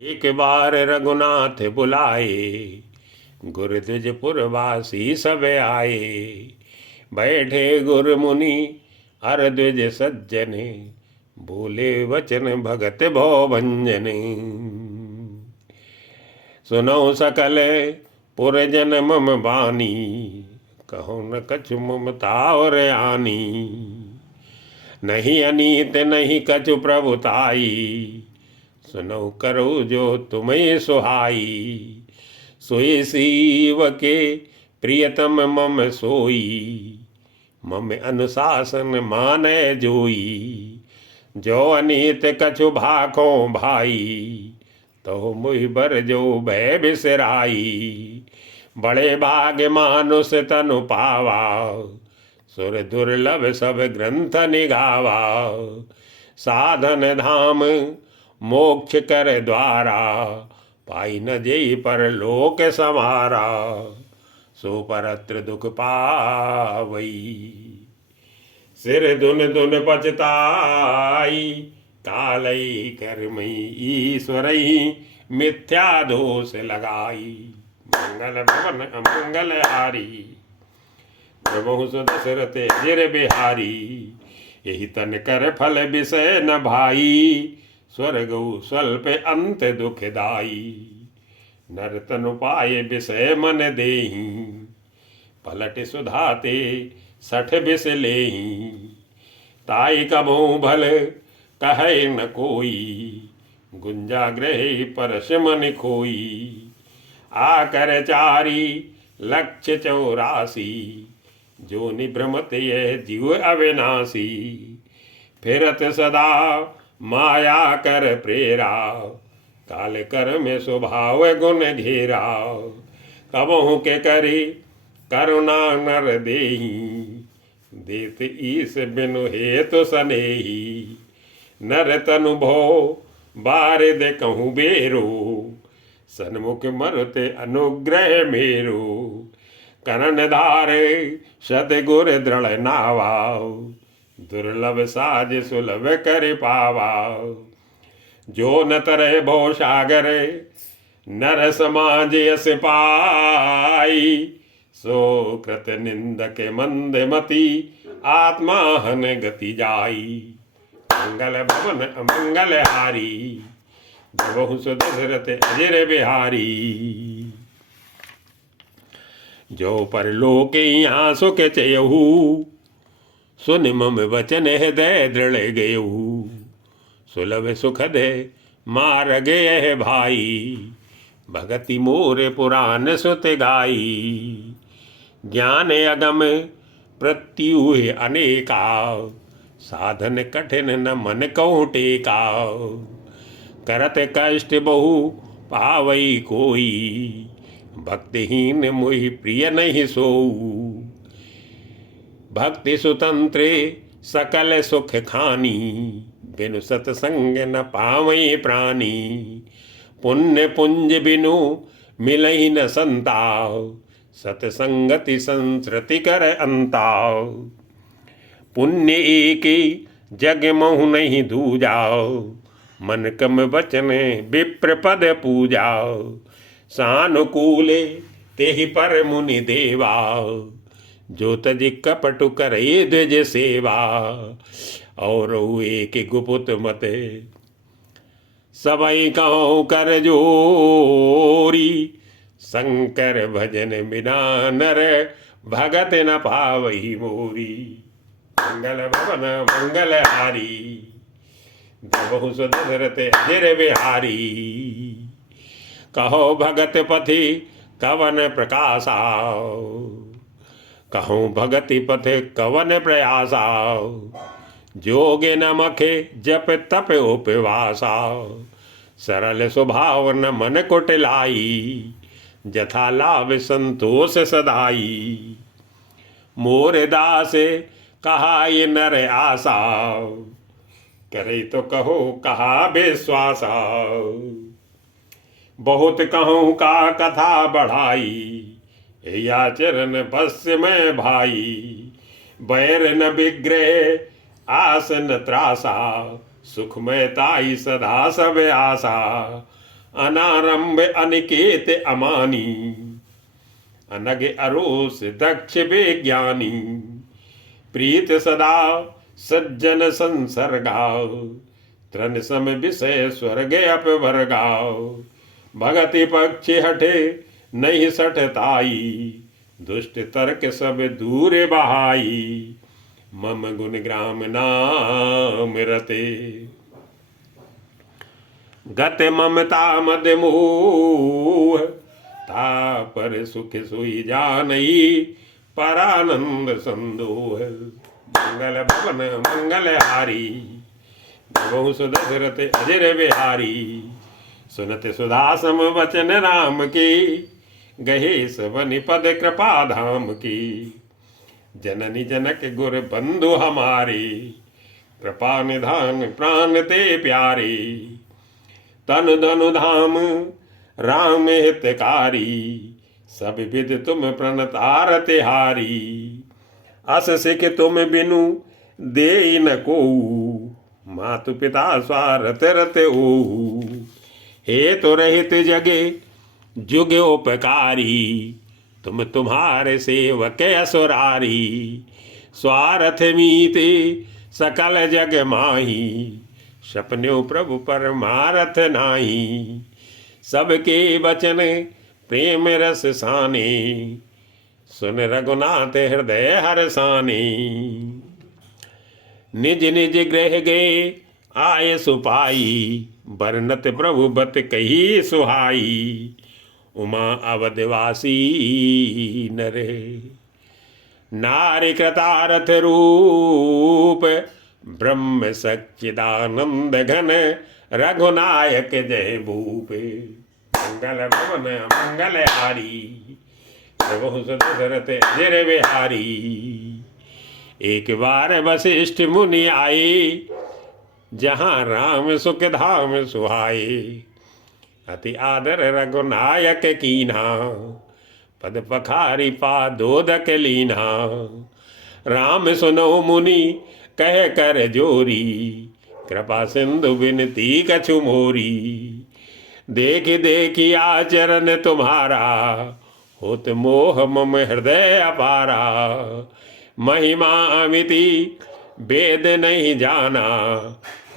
एक बार रघुनाथ बुलाए, गुरुद्विजपुर वासी सब आए। बैठे गुरु मुनि अर द्विज सज्जने, बोले वचन भगत भो भंजने। सुनो सकल पुरजन मम बानी, कहो न कछु ममता और आनी। नहीं अनीत नहीं कछु प्रभुताई, सुनो करो जो तुम्हें सुहाई। सोई शिव के प्रियतम मम सोई, मम अनुशासन माने जोई। जो अनीत कछु भाखो भाई, तो मुहि बर जो भय बिसराई। बड़े भाग्य मानुष तनु पावा, सुर दुर्लभ सब ग्रंथ निगावा। साधन धाम मोक्ष कर द्वारा, पाई न जेई पर लोक समारा। सो परत्र दुख पावई, सिर धुन धुन पछताई। कालई कर्मई ईश्वरई, मिथ्या दोष लगाई। मंगल भवन अमंगल हारी, प्रभु सुदशरथ अजिर बिहारी। यही तन कर फल विषय न भाई, स्वर्ग स्वल्प अंत दुखदाई। नर तनु पाए विषय मन देही, पलट सुधाते सठ बिस लेही। ताई कबो भल कहे न कोई, गुंजा ग्रह परश मन खोई। आकर चारी लक्ष्य 84, जो निभ्रमत यह जीव अविनाशी। फिरत सदा माया कर प्रेरा, काल कर में स्वभाव गुण घेरा। कबहु के करी करुणा नर देही, देत ईस बिनु हेतु सनेही। नर तनु भो बारिद कहूँ बेरो, सन्मुख मरुते अनुग्रह मेरो। करण धारे सतगुर दृढ़ नावा, दुर्लभ साज सुलभ कर पावा। जो न तरह भो सागर, नर समाज यस पाई। सो कृत निंदक मंद मति, आत्मा हन गति जाई। मंगल भवन अमंगल हारी, बहु सुदशरथ अजिर बिहारी। जो परलोक यहाँ सुख चयहु, सुन मम वचन हृदय दृढ़ गयहु। सुलभ सुखद मार गए भाई, भगति मोर पुराण सुत गाई। ज्ञान अगम प्रत्युह अनेका, साधन कठिन न मन कहूँ टेका। करत कष्ट बहु पावई कोई, भक्तिहीन मुहि प्रिय नहीं सोऊ। भक्ति सुतंत्र सकल सुख खानी, बिनु सतसंग न पावई प्राणी। पुण्य पुंज बिनु मिलई न संताव, सतसंगति संस्कृति कर अंताव। पुण्य एक जग महु नहीं दूजाओ, मन कम वचन विप्र पद पूजाओ। सानुकूल तेहि पर मुनि देवा, जो तज कपटु करे द्विज सेवा। और एक गुपुत मत सबई कहो कर जोरी। शंकर भजन बिना नर, भगत न पावही मोरी। मंगल भवन मंगल हारी, बहु सुदशरथ अजिर बिहारी। कहो भगत पथि कवन प्रकाशा, कहो भगति पथ कवन प्रयासा। जोगे न मखे जप तप उपवासा, सरल स्वभाव न मन कुटिलाई। जथा लाभ संतोष सदाई, मोर दास कहा ये नर आशा। करे तो कहो कहा विश्वासा, बहुत कहूँ का कथा बढ़ाई। या चरण बस में भाई, बैर न विग्रह आस न त्रासा। सुखमय ताई सदा सब आशा, अनारंभ अनिकेत अमानी, अनग अरोस दक्ष विज्ञानी, प्रीत सदा सज्जन संसर्गाओ, तृण सम विषय स्वर्ग अपवर्गाओ, भगति पक्षी हटे नहीं सठताई, दुष्ट तर्क सब दूर बहाई, मम गुण ग्राम नाम रते, गत ममता मद मोह, ता पर सुख सोई जानई, परानंद संदोह, मंगल भवन मंगल हारी, बहु सुदशरथ अजर बिहारी, सुनत सुधा सम वचन राम की, गहे सवन पद कृपा धाम की, जननी जनक गुर बंधु हमारे, कृपा निधान प्राण ते प्यारे, तन धनु धाम राम हितकारी, सब विद तुम प्रणतारत हारी, अस सिख तुम बिनु दे न को, मातु पिता स्वारथ रत ओ, हे तो रहित जगे जुग उपकारी, तुम तुम्हारे सेवक असुरारी, स्वार्थ मीते सकल जग माही, सपन्यो प्रभु परमारथ नाही, सबके वचन प्रेम रस साने, सुन रघुनाथ हृदय हरसाने, निज निज गृह गए आय सुपाई, बरनत प्रभु बत कही सुहाई, उमा अवधवासी नरे, नारी कृतारथ रूप, ब्रह्म सच्चिदानंद घन, रघुनायक जय भूपे, मंगल भवन मंगल हारी, प्रभु सुदशरथ अजर बिहारी, एक बार वशिष्ठ मुनि आए, जहाँ राम सुख धाम सुहाए, अति आदर रघुनायक कीन्हा, पद पखारी पादोदक लीन्हा, राम सुनो मुनि कह कर जोरी, कृपा सिंधु विनती कछु मोरी, देखी देखी आचरण तुम्हारा, होत मोह मम हृदय अपारा, महिमा अमिति वेद नहीं जाना,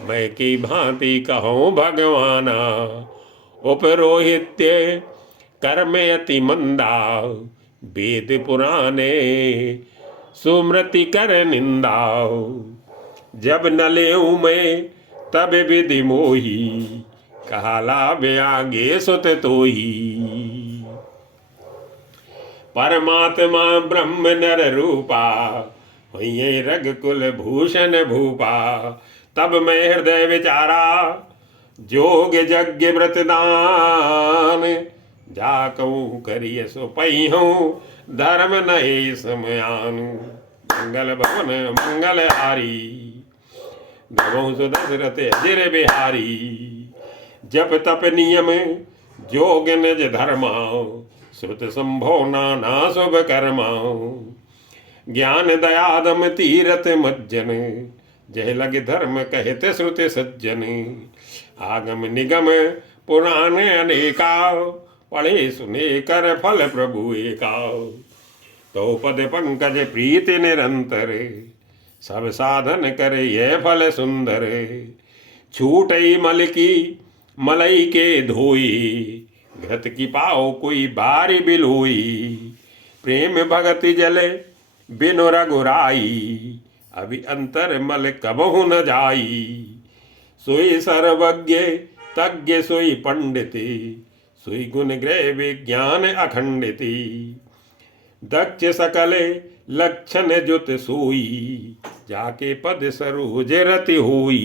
मैं की भांति कहूँ भगवाना, उपरोहित्य कर्म अति मंदा, वेद पुराणे सुमृति कर निंदा, जब न लेऊं मैं तब विधि मोही, कहा लाभ आगे सुत तोही, परमात्मा ब्रह्म नर रूपा, वही रघुकुल भूषण भूपा, तब मैं हृदय विचारा, जोग यज्ञ व्रत दान, जाकऊं करिय सो पहिहूं, धर्म नहीं समयानु, मंगल भवन मंगल हारी, नमो सुदशरथ अजर बिहारी, जप तप नियम जोग निज धर्माओ, श्रुत संभो नाना शुभ कर्माओ, ज्ञान दयादम तीरथ मज्जन, जय लग धर्म कहते श्रुति सज्जन, आगम निगम पुराण अनेका, पढ़े सुने कर फल प्रभु एका, तो पद पंकज प्रीति निरंतर, सब साधन करे ये फल सुंदर, छूटई मल की मलई के धोई, घृत की पाओ कोई बारी बिलोई, प्रेम भगति जले बिनु रघुराई, अभी अंतर मल कबहु न जाई, सोई सर्वज्ञ तज्ञ सोई पंडिति, सोई गुण ग्रह विज्ञान अखंडिति, दक्ष सकले लक्षण जुत सोई, जाके पद सरोज रति होई।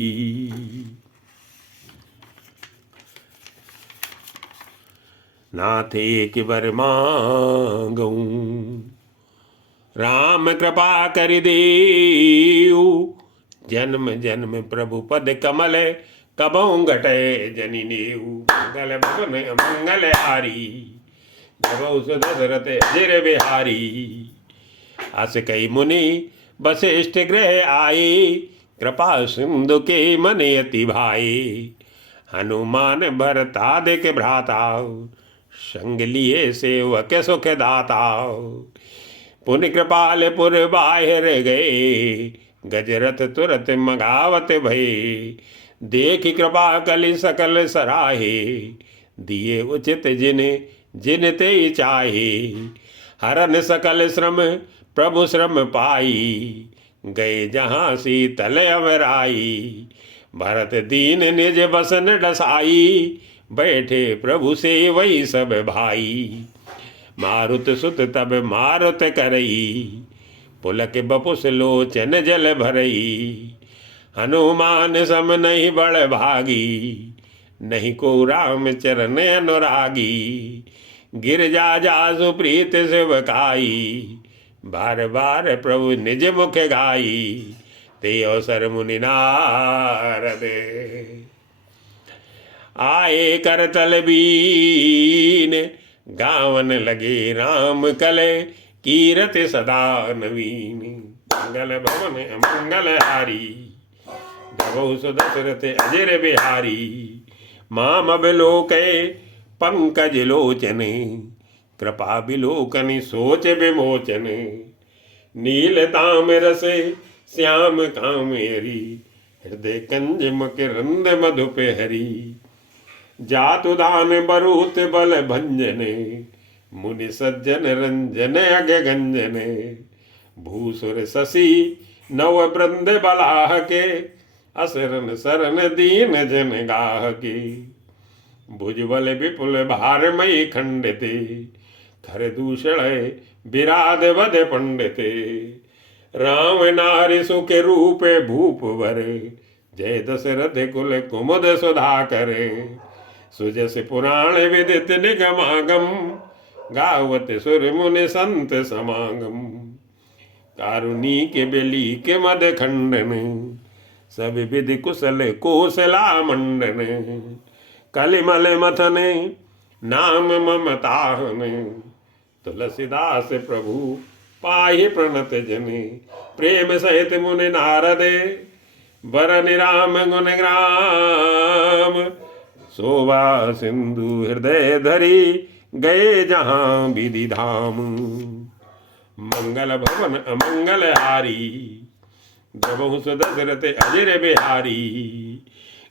नाथ एक वर मांगऊं, राम कृपा कर देऊ, जन्म जन्म प्रभु पद कमल, कबहु घटे जनि नेऊ, मंगल भवन मंगल हारी, प्रभु सुदशरथ अजर बिहारी, अस कई मुनि वशिष्ठ गृह आए, कृपा सिंधु के मन अति भाए, हनुमान भरतादिक भ्राता, संग लिए सेवक सुख दाता। पुनि कृपाल पुर बाहिर गए, गजरथ तुरत मगावत भये। देखि कृपा कलि सकल सराहे, दिए उचित जिन जिन ते चाहे। हरन सकल श्रम प्रभु श्रम पाई, गए जहाँ शीतल अमराई। भरत दीन निज बसन डसाई, बैठे प्रभु से वही सब भाई। मारुत सुत तब मारुत करई, पुलक बपुस लोचन जल भरई। हनुमान सम नहीं बड़ भागी, नहीं को राम चरण अनुरागी। गिरजा जासु प्रीत सेवकाई, बार बार प्रभु निज मुख गाई। ते अवसर मुनि नारद, आए करतल बीन। गावन लगे राम कले, कीरत सदा नवीन। मंगल भवन मंगल हारी, जबहु सुदशरथ अजर बिहारी। माम बिलोके पंकज लोचन, कृपा बिलोकनि सोच विमोचन। नील ताम्र से श्याम कामेरी, हृदय कंज मकरंद मधुप हरी। जातु दान बरूत बल भंजन, मुनि सज्जन रंजन अग गंजन। भूसुर शशि नव वृंद बलाह के, असरन सरन दीन जन गाह के। भुजबल विपुल भारमयी खंडते, खर दूषण विराध वध पंडिते। राम नारि सुख रूप भूप वरे, जय दशरथ कुल कुमुद सुधा करे। सुजस पुराण विदित निगमागम, गावत सुर मुनि संत समागम। कारुणिक बेली के मद खंडन, सब विधि कुशल कोसला मंडन। कलिमल मथन नाम ममताहन, तुलसीदास प्रभु पाहि प्रणत जने। प्रेम सहित मुनि नारद, बरन राम गुण ग्राम। शोभा सिंधु हृदय धरी, गए जहाँ विधि धाम। मंगल भवन अमंगल हारी, जबहु सुदशरथ अजर बिहारी।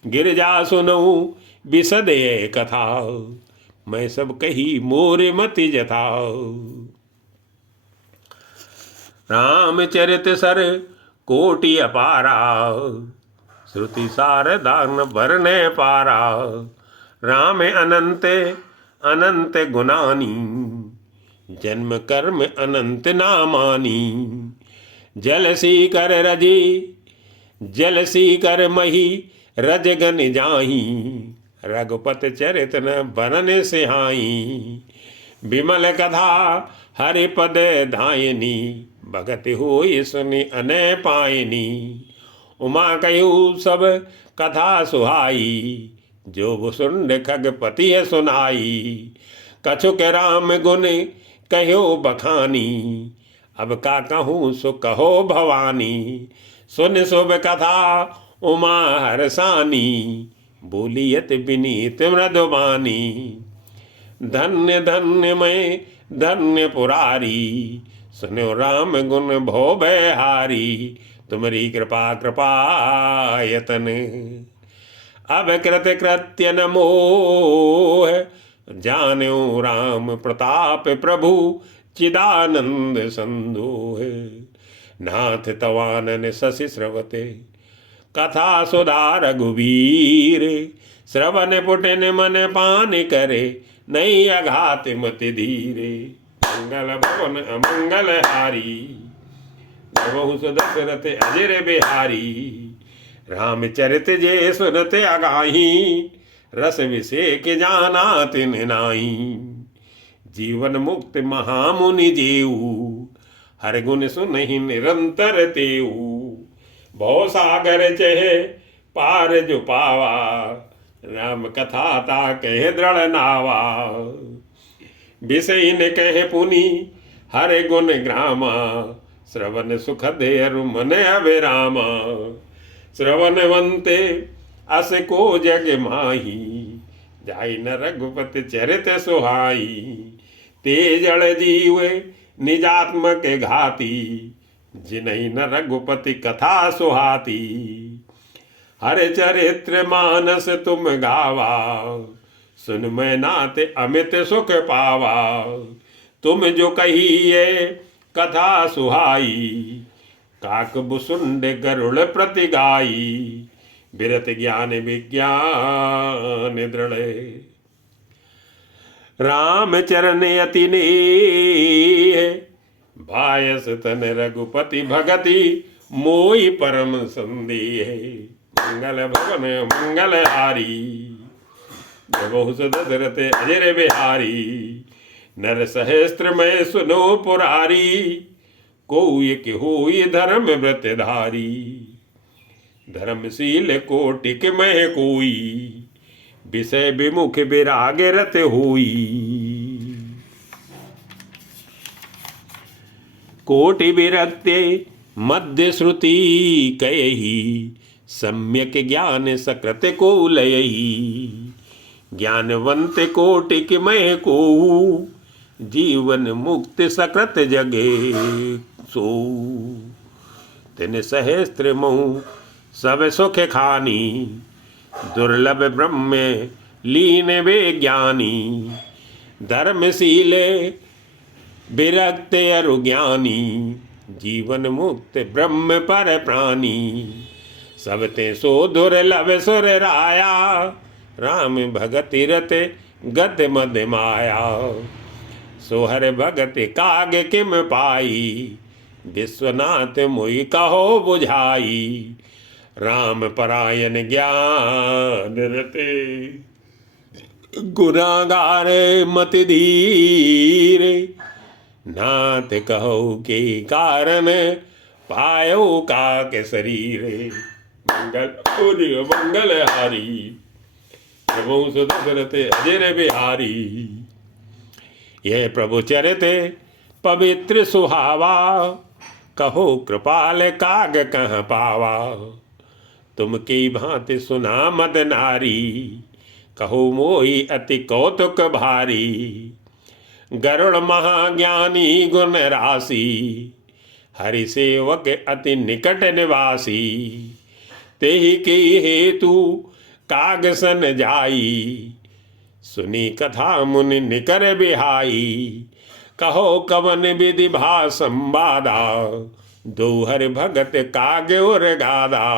गिरजा सुनऊ बिसदे कथा, मैं सब कही मोर मति जथा। रामचरित सर कोटि अपारा, श्रुति सारदान वर्णे पारा। राम अनंत अनंत गुणानी, जन्म कर्म अनंत नामानी। जलसी कर रजी जलसी कर मही, रजगन जाही। रघुपत चरित न बरन सिहाई। विमल कथा हरिपद धायनी, भगत होय सुनि अनय पायनी। उमा कहू सब कथा सुहाई, जो भुसुंड खगपति सुनाई। कछुक राम गुण कहो बखानी, अब का कहूँ सो कहो भवानी। सुन शुभ कथा उमा हरसानी, बोलियत विनीत मृदुबानी। धन्य धन्य मैं धन्य पुरारी, सुनो राम गुण भो भयहारी। तुम्हारी कृपा कृपायतन, अब कृत कृत्य न मोह। जान्यो राम प्रताप प्रभु, चिदानंद संदोह। नाथ तवानन शशि स्रवते, कथा सुधा रघुवीर। श्रवण पुटन मन पान करे, नहीं अघात मति धीरे। मंगल भवन अमंगल हारी, जबहु सुदशरथ अजर बिहारी। रामचरित जे सुनते अगाही, रस विषेक जाना तिन नाई। जीवन मुक्त महामुनि जेऊ, हर गुण सुनहि निरंतर तेऊ। भव सागर चहे पार जो पावा, राम कथा ता कहे दृढ़ नावा। विषय न कहे पुनि हर गुण ग्रामा, श्रवण सुखद अरु मन अविरामा। श्रवणवंते अस को जग माही, जाई न रघुपति चरित सुहाई। ते जड़ जीव निजात्मक घाती, जिनहि न रघुपति कथा सुहाती। हर चरित्र मानस तुम गावा, सुन मैं नाते अमित सुख पावा। तुम जो कहिए कथा सुहाई, काक बुसुंड गरुड़ प्रति गाई। बिरत ज्ञान विज्ञान दृढ़, राम चरण अति नेह। भायस तन रघुपति भगति, मोहि परम संदेह। मंगल भवन मंगल हारी, बहु दशरथ अजर बिहारी। नर सहस्त्र में सुनो पुरारी, कोई कि होई धर्म व्रत धारी। धर्मशील कोटिक में कोई, विषय विमुख विराग रत होई। कोटि विरक्ते मध्य श्रुति कयहि, सम्यक ज्ञान सकृत को लयहि। ज्ञानवंत कोटिक में को, जीवन मुक्त सकृत जगे सो। तिन सहस्त्र महु सब सुख खानी, दुर्लभ ब्रह्म लीन वे ज्ञानी। धर्मशीले विरक्त अरु ज्ञानी, जीवन मुक्त ब्रह्म पर प्राणी। सब ते सो दुर्लभ सुर राया, राम भगति रत गत मद माया। सोहर भगत काग किम पाई, विश्वनाथ मुई कहो बुझाई। राम परायण ज्ञान रते, गुनागार मत धीर। नाथ कहो के कारण, पायो का के शरीर। मंगल मंगल हारी, प्रभु सुदशरथ अजर बिहारी। यह प्रभु चरित पवित्र सुहावा, कहो कृपाल काग कह पावा। तुम की भांति सुना मद नारी, कहो मोहि अति कौतुक भारी। गरुड़ महाज्ञानी गुण राशि, हरि सेवक अति निकट निवासी। तेहि की हेतु काग सन जाई, सुनी कथा मुनि निकर बिहाई। कहो कवन विधि भा संवादा, दो हर भगत काग और गादा।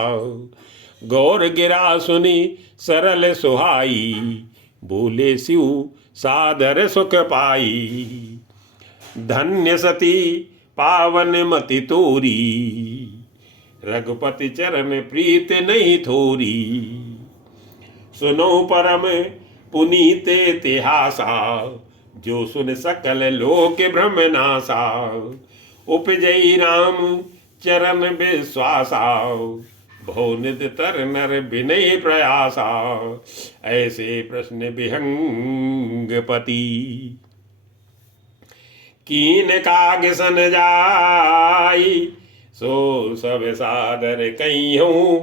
गौर गिरा सुनी सरल सुहाई, बोले शिव सादर सुख पाई। धन्य सती पावन मति तोरी, रघुपति चरण प्रीत नहीं थोरी। सुनो परम पुनीत इतिहासा, जो सुन सकल लोक भ्रम नासा। उपजई राम चरण विश्वासा, भो नित तर नर विनय प्रयासा। ऐसे प्रश्न विहंग पति, कीन काग सन जाई। सो सब सादर कहियूं,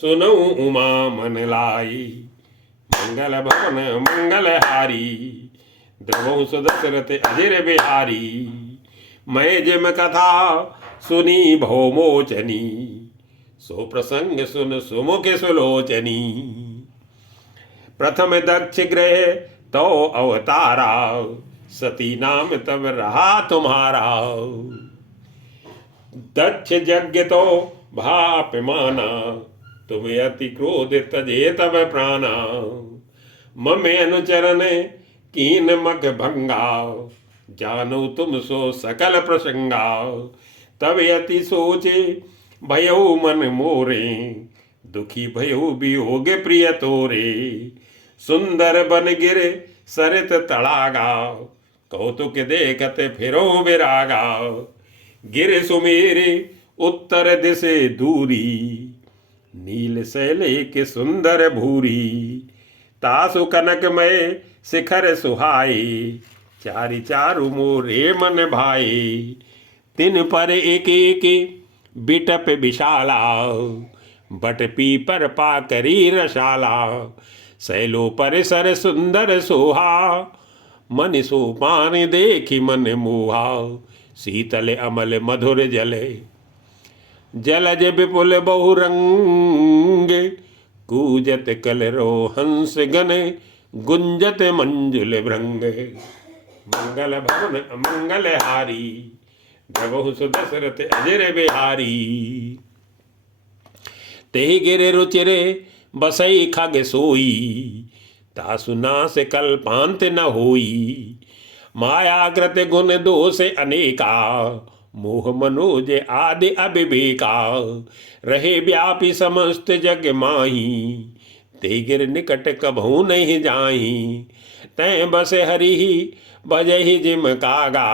सुनो उमा मन लाई। मंगल भवन मंगल हारी, द्रवहु सुदशरथ अजर बिहारी। मैं जिम कथा सुनी भौमोचनी, सो प्रसंग सुन सुमुख सुलोचनी। प्रथम दक्ष ग्रह तो अवतारा, सती नाम तब रहा तुम्हारा। दक्ष यज्ञ तो भाप माना, तुम अति क्रोध तजे तब प्राणा। ममे अनुचरण कीन मग भंगा, जानो तुम सो सकल प्रसंगा। तब अति सोचे भयो मन मोरे, दुखी भयो वियोग प्रिय तोरे। सुंदर बन गिर सरित तड़ागा, कौतुक देखत फिरो विरागा। गिर सुमेरे उत्तर दिशे दूरी, नील शैले के सुंदर भूरी। तासु कनकमय शिखर सुहाए, चारि चारु मोरे मन भाए। तिन पर एक एक बिटप विशाला, बट पीपर पाकरी रसाला, सैलो परिसर सुंदर सोहा, मन सोपान देखी मन मोहा, शीतल अमल मधुर जले, जलज विपुल बहुरंग, कूजत कलरो हंस गण, गुंजत मंजुल भृंग, मंगल भवन मंगल हारी, द्रवहु सुदशरथ अजर बिहारी, तेहि गिर रुचिरे बसई खग सोई, तासु नास कल्पांत न होई, मायाकृत गुण दोष अनेका, मोह मनोज आदि अविवेका, रहे व्यापी समस्त जग माही, ते गिर निकट कभू नहीं जाही, तैं बस हरि बजहि जिम कागा,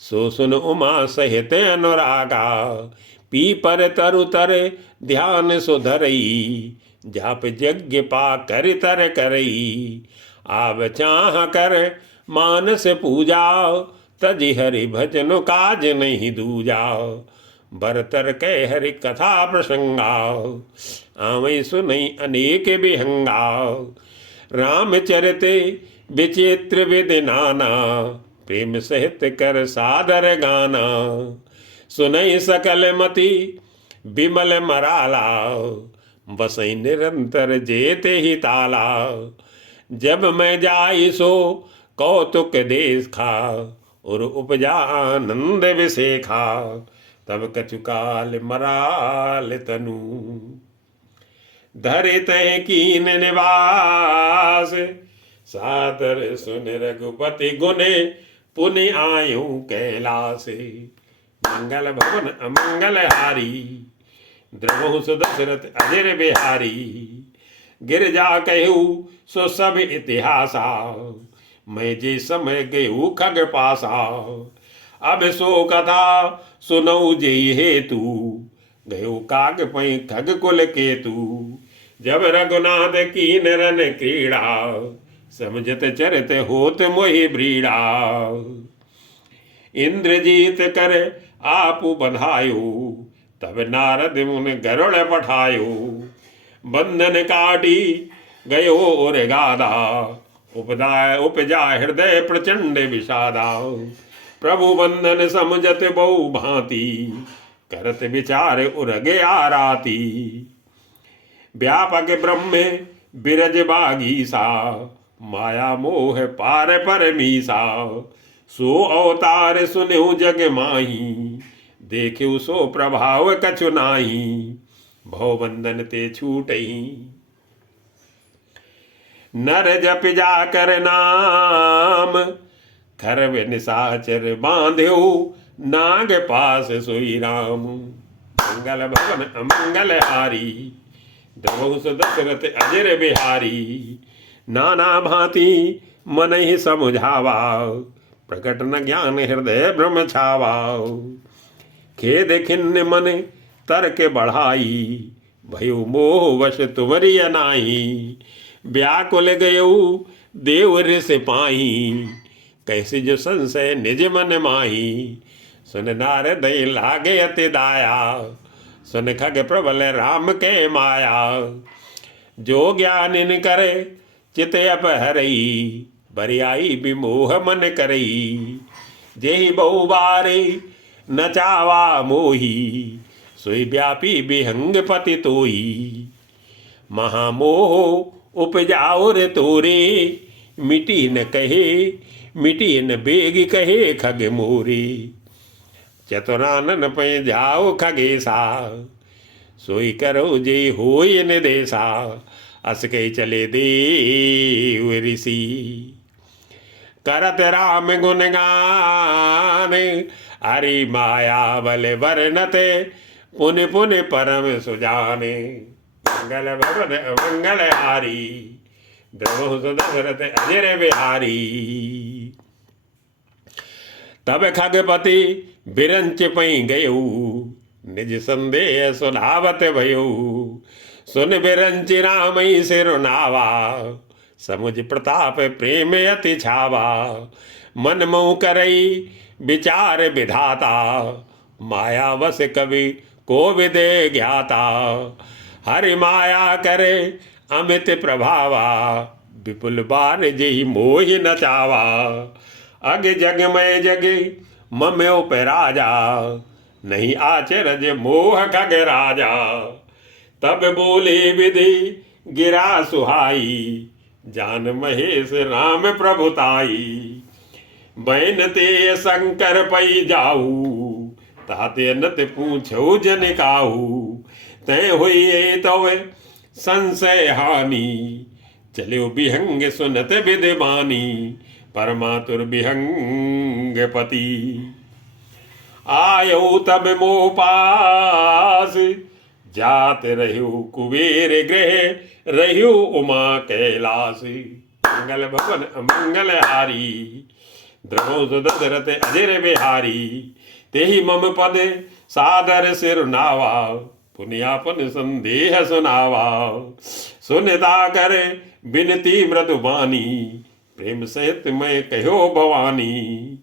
सो सुन उमा सहित अनुरागा, पीपर तरु तर ध्यान सुधरई, जाप यज्ञ पा कर तर करई, आव चाह कर मानस पूजा, तजि हरि भजन काज नहीं दूजा, बरतर कै हरि कथा प्रसंगा, आवै सुनई अनेक विहंगा, रामचरिते विचित्र विधि नाना, प्रेम सहित कर सादर गाना, सुनई सकल मति विमल मराला, बसई निरंतर जेते ही ताला, जब मैं जाई सो कौतुक देश खा, और उपजा आनंद विशेखा, तब कछु काल मराल तनु, धरे तय कीन निवास, सादर सुन रघुपति गुने, पुनि आयु कैलासे, मंगल भवन अमंगल हारी, द्रवहु सुदशरथ अजर बिहारी, गिरजा कहू सो सब इतिहासा, मैं जे समय गयू खग पासा, अब सो कथा सुनऊ जे हेतु, गयो काग पै खग कुल केतु, जब रघुनाथ कीन रन क्रीड़ा, समझत चरित होत मोहि ब्रीड़ा, इंद्रजीत कर आपु बधायो, तब नारद मुन गरुड़ पठायो, बंधन काटी गयो और गादा, उपजा हृदय प्रचंड विषादा, प्रभु बंधन समझत बहु भांति, करत विचार उरगे आराती, व्यापक ब्रह्म बिरज बागीसा, माया मोह पार परमीसा, सो अवतार सुनहु जग माही, देखिउ सो प्रभाव कछु नाही, भवबंधन ते छूटही, नर जप जा कर नाम, खरब निशाचर बांध्यो, नाग पास सोई राम, मंगल भवन अमंगल हारी, द्रवहु दशरथ अजर बिहारी, नाना भांति मन ही समुझावा, प्रकट न ज्ञान हृदय ब्रह्म छावा, खेद खिन्न मन तर्क बढ़ाई, भयो मोह वश तुमरी अनाही, व्याकुल गयऊ देव ऋष पाही, कैसे जो संशय निज मन माही, सुन नारद लागे अति दाया, सुन खग प्रबल राम के माया, जो ज्ञान इन करे चित अपहरई, बरियाई विमोह मन करई, जेहि बहु बारे नचावा मोही, सोई व्यापी विहंग पति तोई, महामोह उपजाओ रे तोरे, मिटी न कहे मिटी न बेग कहे खग मोरे, चतुरानन पै जाओ खगेसा, सोई करो जे होय निदेशा, अस के चले देव ऋषि, करत राम गुणगान, हरि माया बल वर्णत, पुनि पुनि परम सुजाने, मंगल भवन मंगल हारी, द्रवहु दशरथ अजर बिहारी, तब खगपति बिरंच पै गयऊ, निज संदेह सुनावत भयऊ, सुन बिरंच राम सिरुनावा, समुझ प्रताप प्रेम अति छावा, मन मोह करई विचार विधाता, माया वश कवि को विदे ज्ञाता। हरि माया करे अमित प्रभावा, विपुल बार जी मोहि न चावा। अग जग में जगे मम्यो पे राजा, नहीं आचरज मोह खग राजा। तब बोले विधि गिरा सुहाई, जान महेश राम प्रभुताई। बैन ते शंकर पई जाऊ, ताते नत पूछो जन काहू। तय हुई तो संशय हानि, चलो बिहंग सुनत विद्वानी। परमातुर बिहंग पति, आयो तब मोह पास। जात रह्यो कुबेर गृह, रह्यो उमा कैलास। मंगल भवन अमंगल हारी, द्रवो दशरथ अजर बिहारी। तेहि मम पद सादर सिर नावा, पुण्यापन संदेह सुनावा। सुनता कर बिनती मृदुबानी, प्रेम सहित मैं कहो भवानी।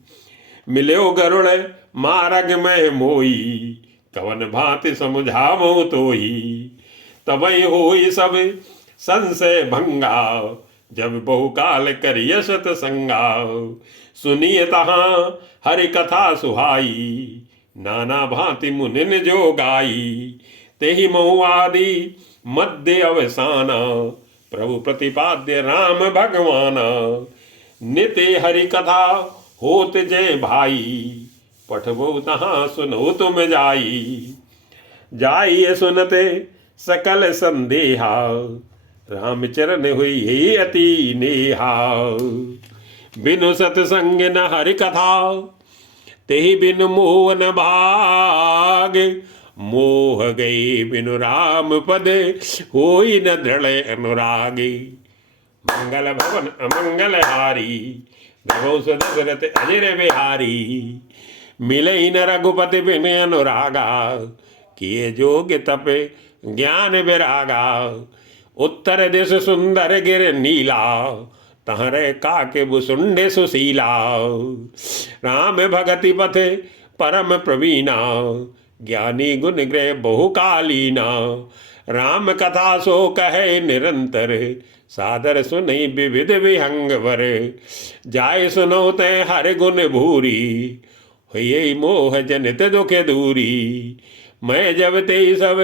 मिल्यो गरुड़ मार्ग में मोई, कवन भांति समझावो तोही। तबई होई सब संशय भंगा, जब बहुकाल करिय सतसंगा। सुनिए तहाँ हरि कथा सुहाई, नाना भांति मुनिन जो गाई। तेहि महु आदि मध्य अवसाना, प्रभु प्रतिपाद्य राम भगवाना। नित्य हरि कथा होत जय भाई, पठबो तहाँ सुनो तुम जाई। जाइए सुनते सकल संदेहा, रामचरण हुई अति नेहा। बिनु सतसंग न हरि कथा, तेहि बिनु मोह न भाग। मोह गई बिनु राम पद, होई न दृढ़ अनुरागी। मंगल भवन अमंगल हारी, भगव दशरथ अजर बिहारी। मिले न रघुपति बिन अनुरागा, किए जोग तप ज्ञान विरागा। उत्तर दिश सुंदर गिर नीला, तहरे काके बुसुंडे सुशीला। राम भगति पथ परम प्रवीणा, ज्ञानी गुण ग्रह बहुकालीना। राम कथा सो कहे निरंतर, सादर सुनई विविध विहंग वर। जाय सुनो ते हर गुण भूरी, हुई मोह जनित दुख दूरी। मैं जब ते सब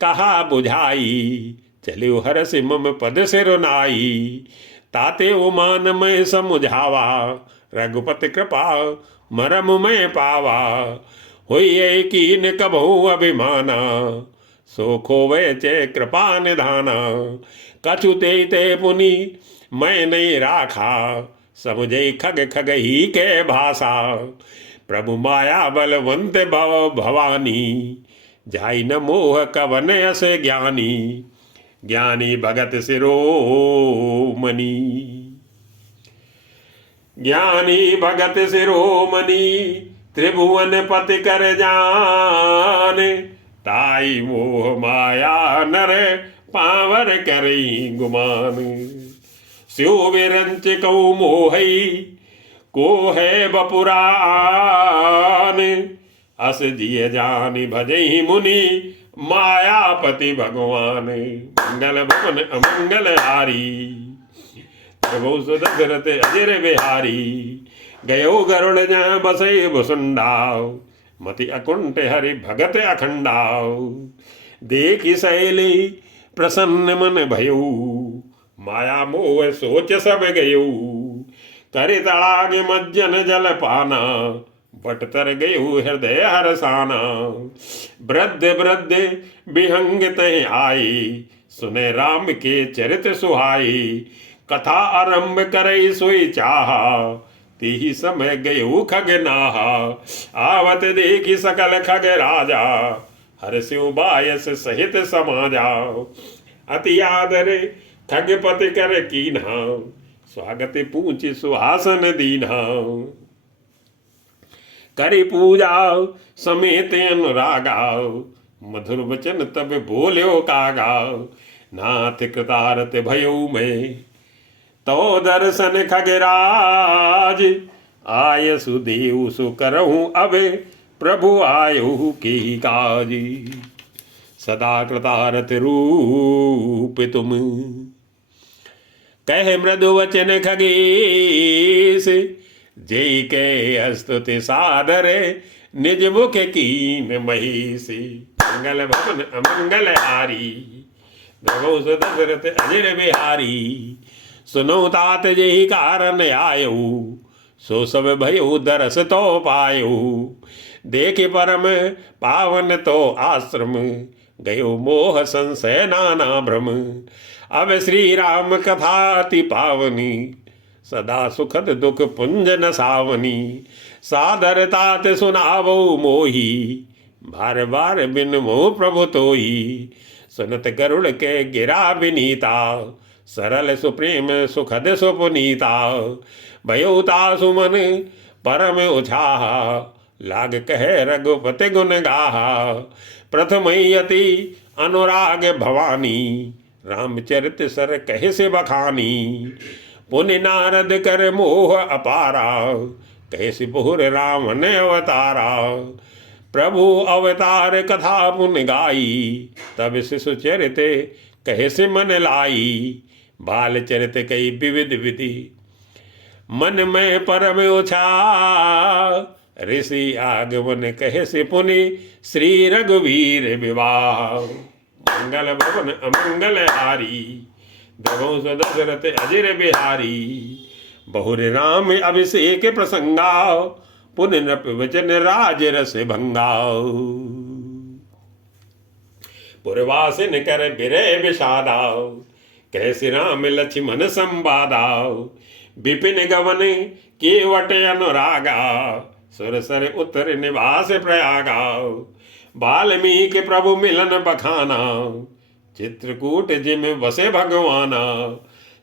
कहा बुझाई, चलियो हरस मम पद सिर नाई। ताते उमान में समुझावा, रघुपति कृपा मरम में पावा। हुई कीन कबहू अभिमाना, सो खोवे चे कृपा निधाना। कछु ते पुनि मैं नहीं राखा, समझे खग खग ही के भाषा। प्रभु माया बलवंत भव भवानी, जाई न मोह कवन अस ज्ञानी। ज्ञानी भगत शिरोमणि, ज्ञानी भगत शिरोमणि। त्रिभुवन पति कर जान, ताई मोह माया नर पावर करई गुमान। स्यो विरंच कौ मोहई, को है बपुरान। अस जिय जानि भजई मुनि, मायापति भगवान। मंगल भवन अमंगल हारी, प्रभु दशरथ अजर बिहारी। गयो गरुड़ जहाँ बसई भुसुंडाव, मति अकुंठ हरि भगत अखंडाव। देखी शैली प्रसन्न मन भयऊ, माया मोह सोच सब गयऊ। करे तड़ाग मज्जन जल पाना, बट तर गयऊ हृदय हरसाना। वृद्ध वृद्ध विहंग तह आई, सुने राम के चरित सुहाई। कथा आरंभ करई सोई चाहा, तेहि समय गयऊ खग नाहा। आवत देखी सकल खग राजा, हर्षियो बायस सहित समाजा। अति आदर खगपति कर कीन्हा, स्वागत पूछ सुहासन दीन्हा। करि पूजा समेत अनुरागा, मधुर वचन तब बोल्यो कागा। नाथ कृतारथ भयो में, तो दर्शन खगराज। आय सुदेव सु करहूँ अब प्रभु आयु की काजी, सदा कृतारथ रूप तुम। कह मृदु वचन खगेश, जय के स्तुति सादर, निज मुख कीन महिषी। मंगल भवन अमंगल हारी, प्रभु दशरथ अजर बिहारी। सुनो तात जही कारण आयु, सो सब भयो दरस तो पायो। देख परम पावन तो आश्रम, गयो मोह संशय नाना भ्रम। अब श्री राम कथा अति पावनी, सदा सुखद दुख पुंज न सावनी। सादर तात सुनावो मोही, बार बार बिन मोह प्रभु तोही। सुनत गरुड़ के गिरा विनीता, सरल सुप्रेम सुखद सुपुनीता। भयोता सुमन परम उछाहा, लाग कह रघुपति गुण गाहा। प्रथम अति अनुराग भवानी, रामचरित सर कह से बखानी। पुनि नारद कर मोह अपारा, कैसे बहुर राम ने अवतारा। प्रभु अवतार कथा पुन गाई, तब शिशु चरित कैसे मन लाई। बाल चरित कई विविध विधि, मन में परम उछा। ऋषि आगमन कहे से पुनि, श्री रघुवीर विवाह। मंगल भवन अमंगल हारी, दघों दशरथ अजर बिहारी। बहुर राम अभिषेक प्रसंगा, पुनि नृप वचन राज रस भंगा। पुरवासिन कर बिरह विषादा, कैसे राम लक्ष्मण संवादा। विपिन गवन केवट अनुरागा, सुरसर उत्तर निवास प्रयागा। वाल्मीकि प्रभु मिलन बखाना, चित्रकूट जिम बसे भगवाना।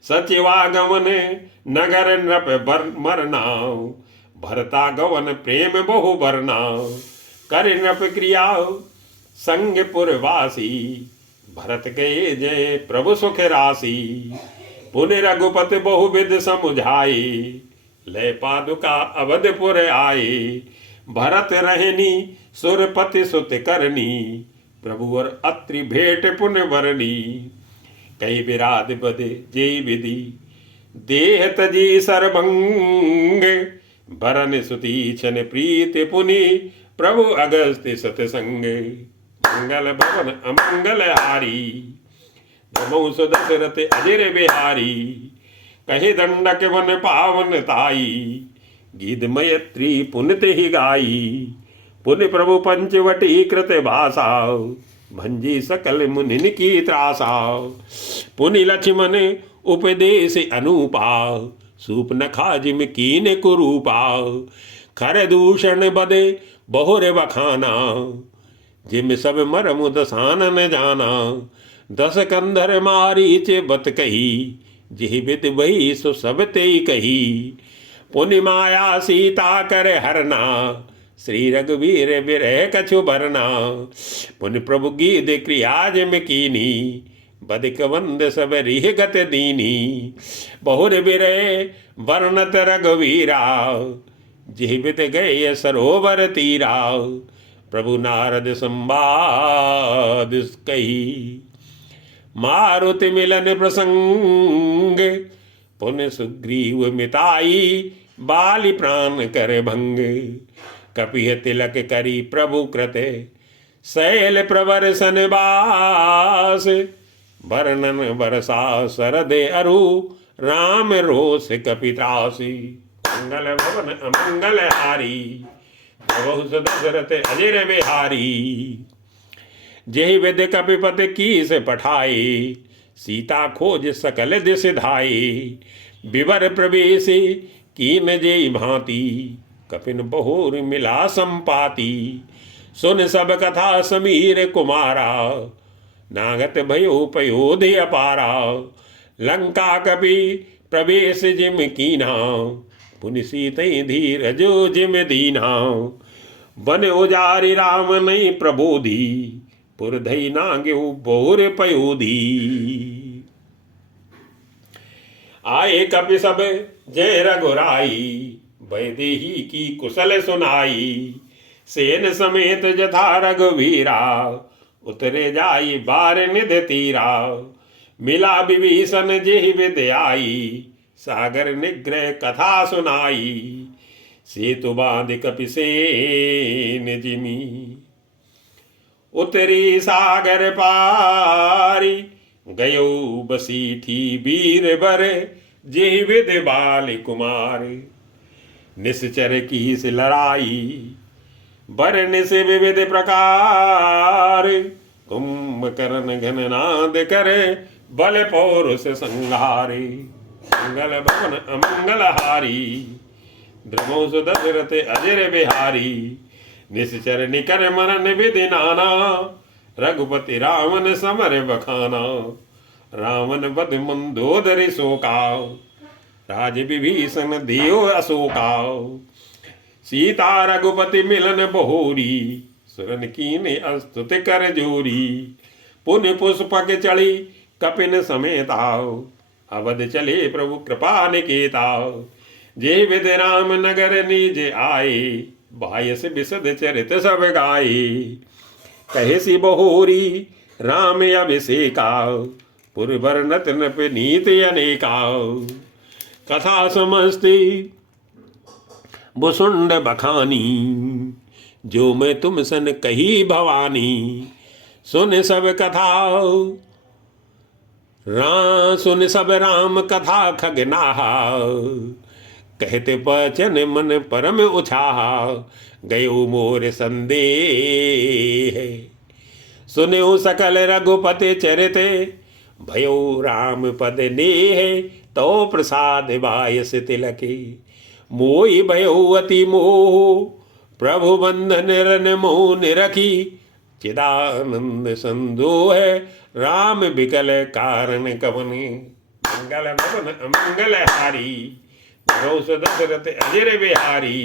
सचिवागमन नगर नृप मरना, भरता गवन प्रेम बहु बरना। कर नृप क्रिया संग पुरवासी, भरत गए जय प्रभु सुख राशि। पुनि रघुपति बहुविध समुझाई, ले पादुका अवधपुर आए। भरत रहनी सुरपति सुत करनी, प्रभु और अत्रि भेंट पुण्य वरणी। कई विराध बदे जय विधि, देह तजी सरभंग। भरन सुतीक्षण प्रीति पुनि, प्रभु अगस्त्य सतसंग। मंगल भवन अमंगल हारी, नमो दशरथ अजर बिहारी। कहे दंडक वन पावन ताई, गीत मयत्री पुनित ही गाई। पुनि प्रभु पंचवटी कृत भाषा, भंजी सकल मुनिन की त्रासा। पुनि लक्ष्मण उपदेश अनुपा, सूप नखा जिम कीन कुरूपा। खर दूषण बदे बहुर बखाना, जिम सब मरमु दसानन जाना। दस कंधर मारीच बत कही, जिहि बित बही सो सब ते कही। पुनि माया सीता कर हरना, श्री रघुवीर बिरह कछु भरना। पुनि प्रभु गीत क्रिया जिम कीनी, बदिक वंद सब रिह गत दीनी। बहुर बिरह वर्णत रघुवीरा, जिहि बित गए सरोवर तीरा। प्रभु नारद संवाद कही, मारुति मिलन प्रसंग। पुन सुग्रीव मिताई, बाली प्राण कर भंग। कपिह तिलक करी प्रभु कृते, शैल प्रवर सनबास। वर्णन बरसा सरदे अरु, राम रोष कपित्रासी। मंगल भवन अमंगल हारी, प्रभु दशरथ अजर बिहारी। जेहि विद कपिपति की से पठाए, सीता खोज सकल दिश धाये। विवर प्रवेश कीन जेहि भांति, कपिन बहुर मिला संपाति। सुन सब कथा समीर कुमारा, नागत भयो पयोधि अपारा। लंका कपि प्रवेश जिम कीना, पुनि सीतै धीरजो जिम दीना। वन उजारि राम नहीं प्रबोधी, पुरधई नागे बहुर पयोधी। आए कपि सब जय रघुराई, वैदेही की कुशल सुनाई। सेन समेत जथा रघुवीरा, उतरे जाई बार निध तीरा। मिला विभीषण जेहि विद्याई, सागर निग्रह कथा सुनाई। सेतु बांध कपिसेन जिमी, उतरी सागर पारी। गयो बसीठी वीर बर, जेहि विद बाल कुमार। निश्चर की से लड़ाई, बर निस विविध प्रकार। कुंभकर्ण घननाद करे, बल पौरुष संहारे। मंगल भवन अमंगल हारी, द्रमोस दशरथ अजर बिहारी। निश्चर निकर मरन विधि नाना, रघुपति रावण समर बखाना। रावण वध मंदोदरी शोका, राज विभीषण देव अशोका। सीता रघुपति मिलन बहोरी, सुरन कीने अस्तुति कर जोरी। पुण्य पुष्पक चढ़ी कपिन समेताओ, अवध चले प्रभु कृपा निकेताओ। जे विद राम नगर निज आए, बायस बिसद चरित सब गाए। कहे सी बहोरी राम अभिषेकाओ, पुरवर नत नप नीत अनेकाओ। कथा समस्ती भुसुंड बखानी, जो मैं तुम सन कही भवानी। सुन सब कथा सुन सब राम कथा खगनाहा। कहते बचन मन परम उछाहा, गयो मोर संदेह। सुनो सकल रघुपति चरित, भयो राम पद नेह। तो प्रसाद बायस तिलके, मोहि भयो अति मोह। प्रभु बंधन रन मोह निरखी, चिदानंद संदोह। राम बिकल कारण कवने, मंगल भवन अमंगल हारी। दशरथ अजर बिहारी।